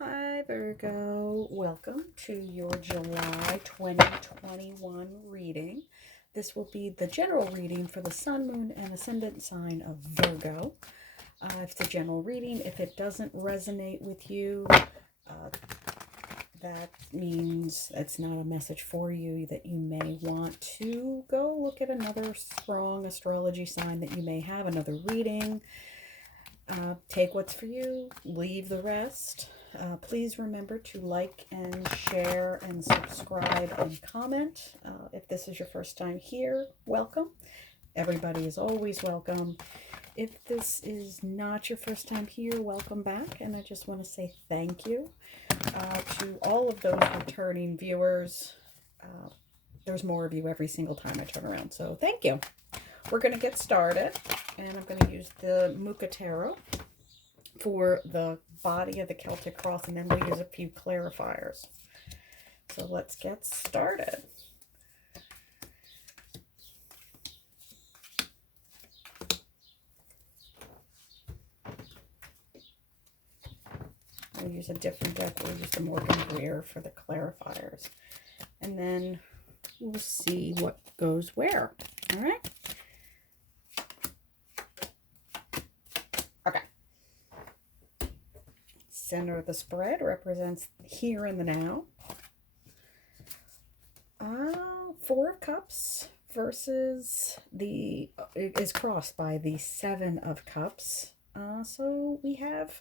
Hi Virgo, welcome to your July 2021 reading. This will be the general reading for the Sun, Moon, and Ascendant sign of Virgo. It's a general reading. If it doesn't resonate with you, that means it's not a message for you, that you may want to go look at another strong astrology sign that you may have, another reading. Take what's for you, leave the rest. Please remember to like and share and subscribe and comment. If this is your first time here, welcome. Everybody is always welcome. If this is not your first time here, welcome back. And I just want to say thank you to all of those returning viewers. There's more of you every single time I turn around, so thank you. We're going to get started, and I'm going to use the Muka Tarot for the body of the Celtic Cross, and then we'll use a few clarifiers. So let's get started. We'll use a different deck. We'll use the Morgan Greer for the clarifiers. And then we'll see what goes where. All right? Okay. Center of the spread represents here and the now. Four of Cups versus is crossed by the Seven of Cups. So we have,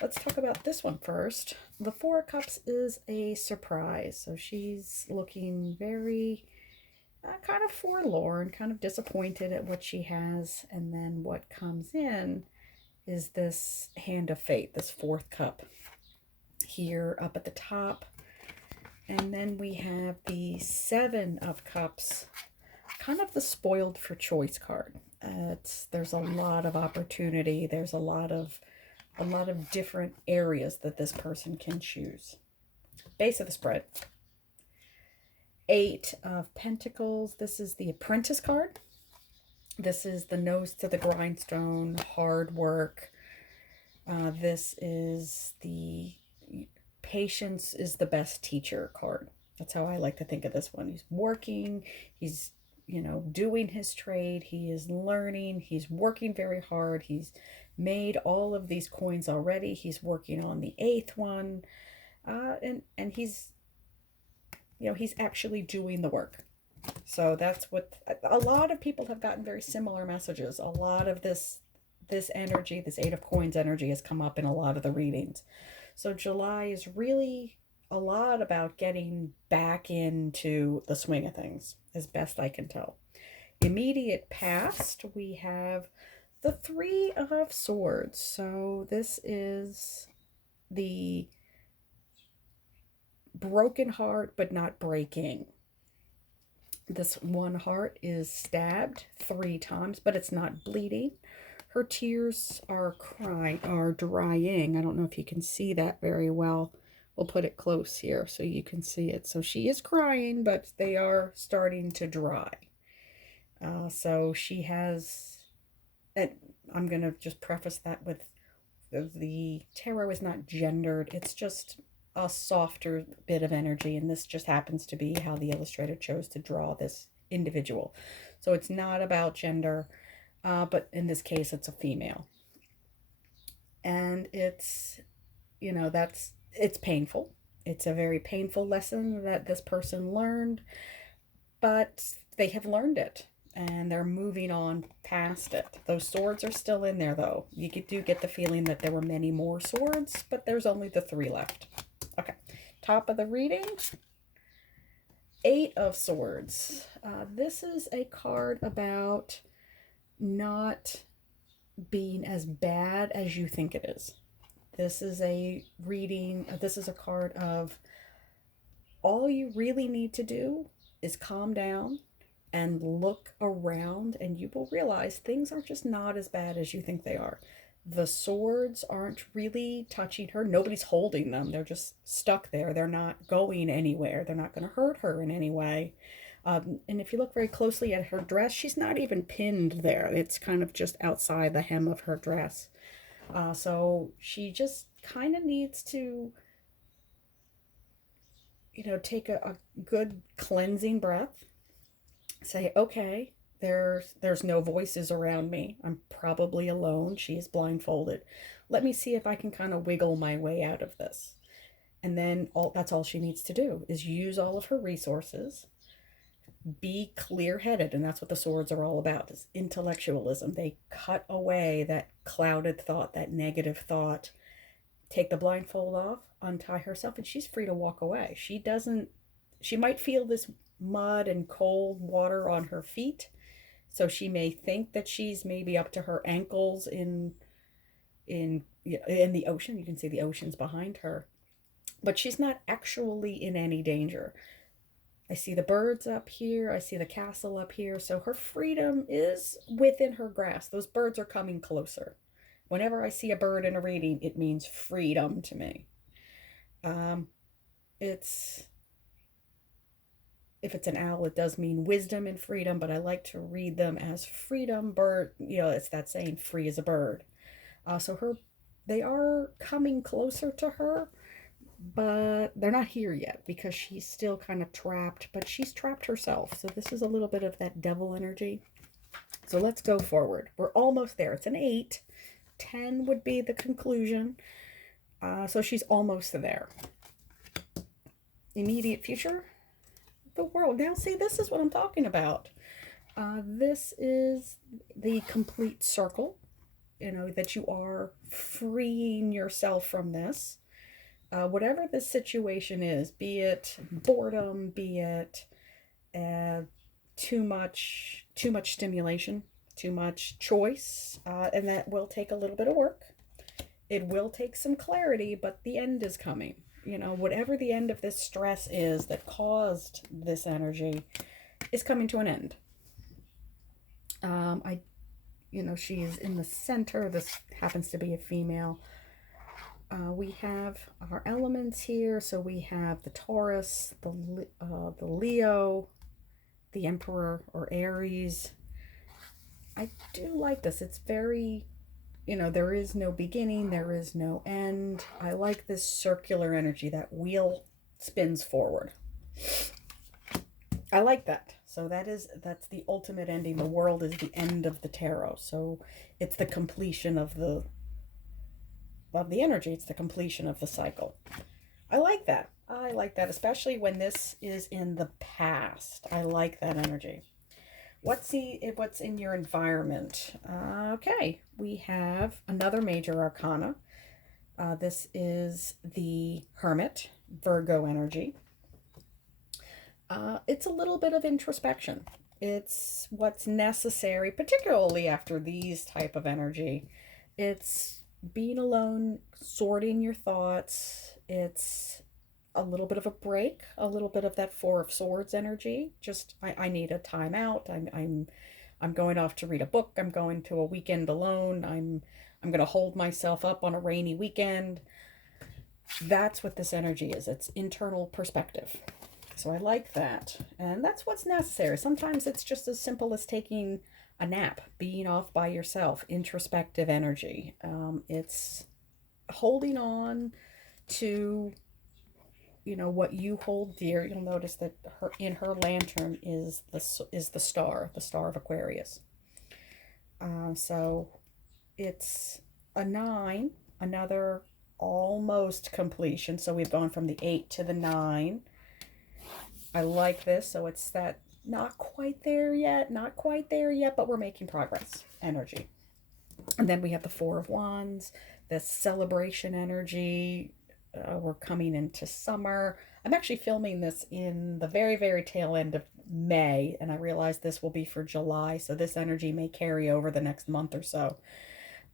let's talk about this one first. The Four of Cups is a surprise. So she's looking very kind of forlorn, kind of disappointed at what she has. And then what comes in is this Hand of Fate, this fourth cup here up at the top. And then we have the Seven of Cups, kind of the spoiled for choice card. There's a lot of opportunity. There's a lot of different areas that this person can choose. Base of the spread. Eight of Pentacles. This is the Apprentice card. This is the nose to the grindstone, hard work. This is the Patience is the best teacher card. That's how I like to think of this one. He's working, he's, doing his trade, he is learning, he's working very hard, he's made all of these coins already, he's working on the eighth one, and he's, he's actually doing the work. So that's what a lot of people have gotten, very similar messages. A lot of this energy, this Eight of Coins energy, has come up in a lot of the readings. So July is really a lot about getting back into the swing of things, as best I can tell. Immediate past, we have the Three of Swords. So this is the broken heart, but not breaking. This one heart is stabbed 3 times, but it's not bleeding. Her tears are drying. I don't know if you can see that very well. We'll put it close here so you can see it. So she is crying, but they are starting to dry. So she has, and I'm going to just preface that with the tarot is not gendered. It's just a softer bit of energy, and this just happens to be how the illustrator chose to draw this individual. So it's not about gender. But in this case, it's a female. And it's, it's painful. It's a very painful lesson that this person learned, but they have learned it and they're moving on past it. Those swords are still in there, though. You do get the feeling that there were many more swords, but there's only the 3 left. Okay, top of the reading. 8 of Swords. This is a card about not being as bad as you think it is. This is a reading, this is a card of all you really need to do is calm down and look around, and you will realize things are just not as bad as you think they are. The swords aren't really touching her. Nobody's holding them. They're just stuck there. They're not going anywhere. They're not going to hurt her in any way. And if you look very closely at her dress, she's not even pinned there. It's kind of just outside the hem of her dress. So she just kind of needs to, take a good cleansing breath. Say, okay, there's no voices around me. I'm probably alone. She's blindfolded. Let me see if I can kind of wiggle my way out of this. And then that's all she needs to do is use all of her resources, be clear-headed, and that's what the swords are all about, is intellectualism. They cut away that clouded thought, that negative thought, take the blindfold off, untie herself, and she's free to walk away. She might feel this mud and cold water on her feet, so she may think that she's maybe up to her ankles in the ocean. You can see the oceans behind her, but she's not actually in any danger. I see the birds up here. I see the castle up here. So her freedom is within her grasp. Those birds are coming closer. Whenever I see a bird in a reading, it means freedom to me. If it's an owl, it does mean wisdom and freedom, but I like to read them as freedom bird. It's that saying, free as a bird. They are coming closer to her, but they're not here yet because she's still kind of trapped, but she's trapped herself. So this is a little bit of that devil energy. So let's go forward. We're almost there. It's an 8. 10 would be the conclusion. So she's almost there. Immediate future, the world. Now see, this is what I'm talking about. This is the complete circle, that you are freeing yourself from this. Whatever the situation is, be it boredom, be it too much stimulation, too much choice, and that will take a little bit of work. It will take some clarity, but the end is coming. Whatever the end of this stress is that caused this energy is coming to an end. She is in the center. This happens to be a female. We have our elements here. So we have the Taurus, the Leo, the Emperor or Aries. I do like this. It's very, there is no beginning, there is no end. I like this circular energy. That wheel spins forward. I like that. So that's the ultimate ending. The world is the end of the tarot. So it's the completion of the energy. It's the completion of the cycle. I like that. Especially when this is in the past. I like that energy. What's in your environment? Okay, we have another major arcana. This is the Hermit, Virgo energy. It's a little bit of introspection. It's what's necessary, particularly after these type of energy. It's being alone, sorting your thoughts. It's a little bit of a break, a little bit of that Four of Swords energy. Just I need a time out. I'm going off to read a book. I'm going to a weekend alone. I'm going to hold myself up on a rainy weekend. That's what this energy is. It's internal perspective. So I like that. And that's what's necessary. Sometimes it's just as simple as taking a nap, being off by yourself, introspective energy. It's holding on to, what you hold dear. You'll notice that in her lantern is the star of Aquarius. So it's a 9, another almost completion. So we've gone from the 8 to the 9. I like this. So it's that not quite there yet, but we're making progress energy. And then we have the Four of Wands, the celebration energy. We're coming into summer. I'm actually filming this in the very, very tail end of May, and I realize this will be for July, so this energy may carry over the next month or so.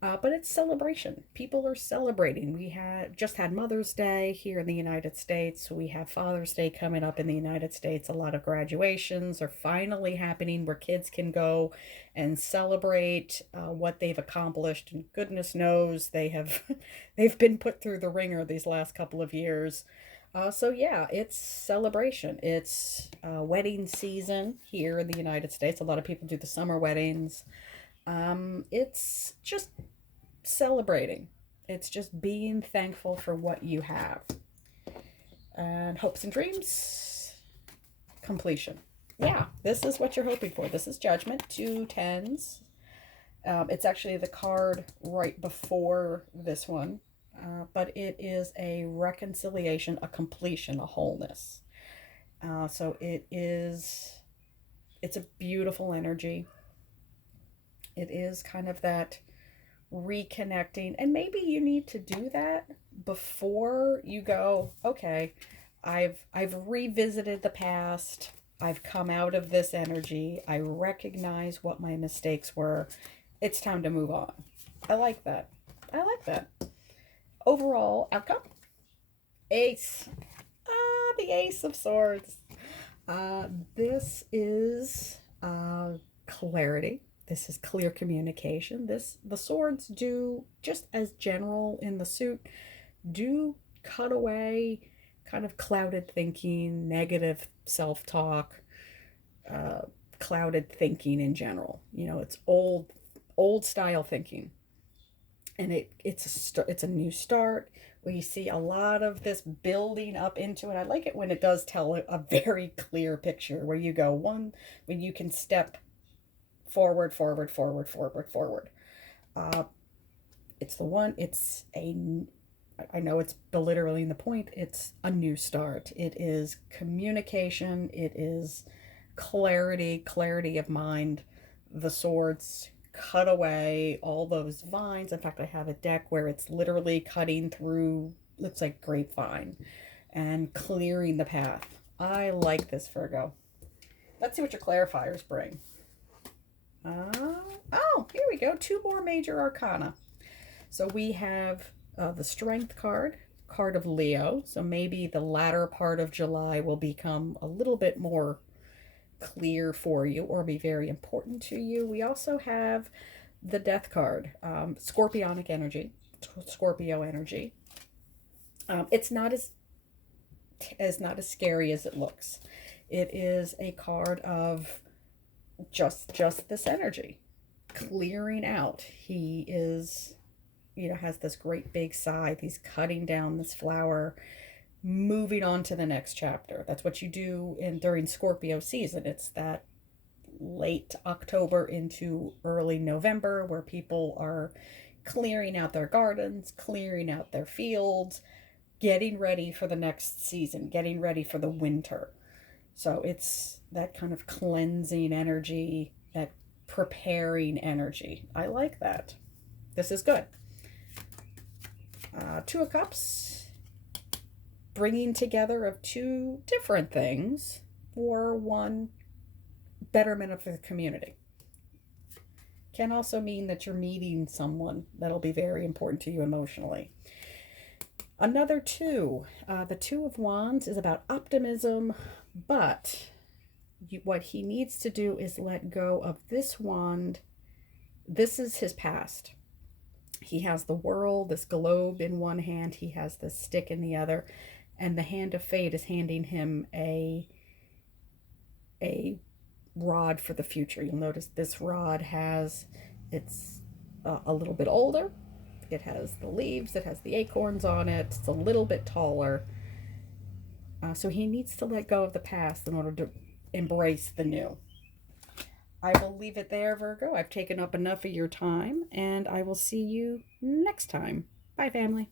But it's celebration. People are celebrating. We just had Mother's Day here in the United States. We have Father's Day coming up in the United States. A lot of graduations are finally happening where kids can go and celebrate what they've accomplished. And goodness knows they've been put through the ringer these last couple of years. So yeah, it's celebration. It's wedding season here in the United States. A lot of people do the summer weddings. It's just celebrating. It's just being thankful for what you have. And hopes and dreams, completion. Yeah, this is what you're hoping for. This is Judgment, 2 10s. It's actually the card right before this one, but it is a reconciliation, a completion, a wholeness. So it's a beautiful energy. It is kind of that reconnecting, and maybe you need to do that before you go, okay, I've revisited the past. I've come out of this energy. I recognize what my mistakes were. It's time to move on. I like that. I like that. Overall outcome, Ace. The Ace of Swords. This is clarity. This is clear communication. The swords do, just as general in the suit, do cut away kind of clouded thinking, negative self-talk, clouded thinking in general. It's old style thinking, and it's a new start. We see a lot of this building up into it. I like it when it does tell a very clear picture where you go when you can step forward, forward, forward, forward, forward. It's the one. I know it's belittling the point. It's a new start. It is communication. It is clarity of mind. The swords cut away all those vines. In fact, I have a deck where it's literally cutting through, looks like grapevine, and clearing the path. I like this, Virgo. Let's see what your clarifiers bring. Oh, here we go. 2 more major arcana. So we have the Strength card of Leo. So maybe the latter part of July will become a little bit more clear for you or be very important to you. We also have the Death card, Scorpionic energy, Scorpio energy. It's not as scary as it looks. It is a card of just this energy clearing out. He is, has this great big scythe. He's cutting down this flower, moving on to the next chapter. That's what you do during Scorpio season. It's that late October into early November where people are clearing out their gardens, clearing out their fields, getting ready for the next season, getting ready for the winter. So it's that kind of cleansing energy, that preparing energy. I like that. This is good. 2 of Cups, bringing together of 2 different things for one betterment of the community. Can also mean that you're meeting someone that'll be very important to you emotionally. Another 2, the 2 of Wands is about optimism, but what he needs to do is let go of this wand. This is his past. He has the world, this globe in one hand. He has this stick in the other. And the hand of fate is handing him a rod for the future. You'll notice this rod it's a little bit older. It has the leaves. It has the acorns on it. It's a little bit taller. So he needs to let go of the past in order to embrace the new. I will leave it there, Virgo. I've taken up enough of your time, and I will see you next time. Bye, family.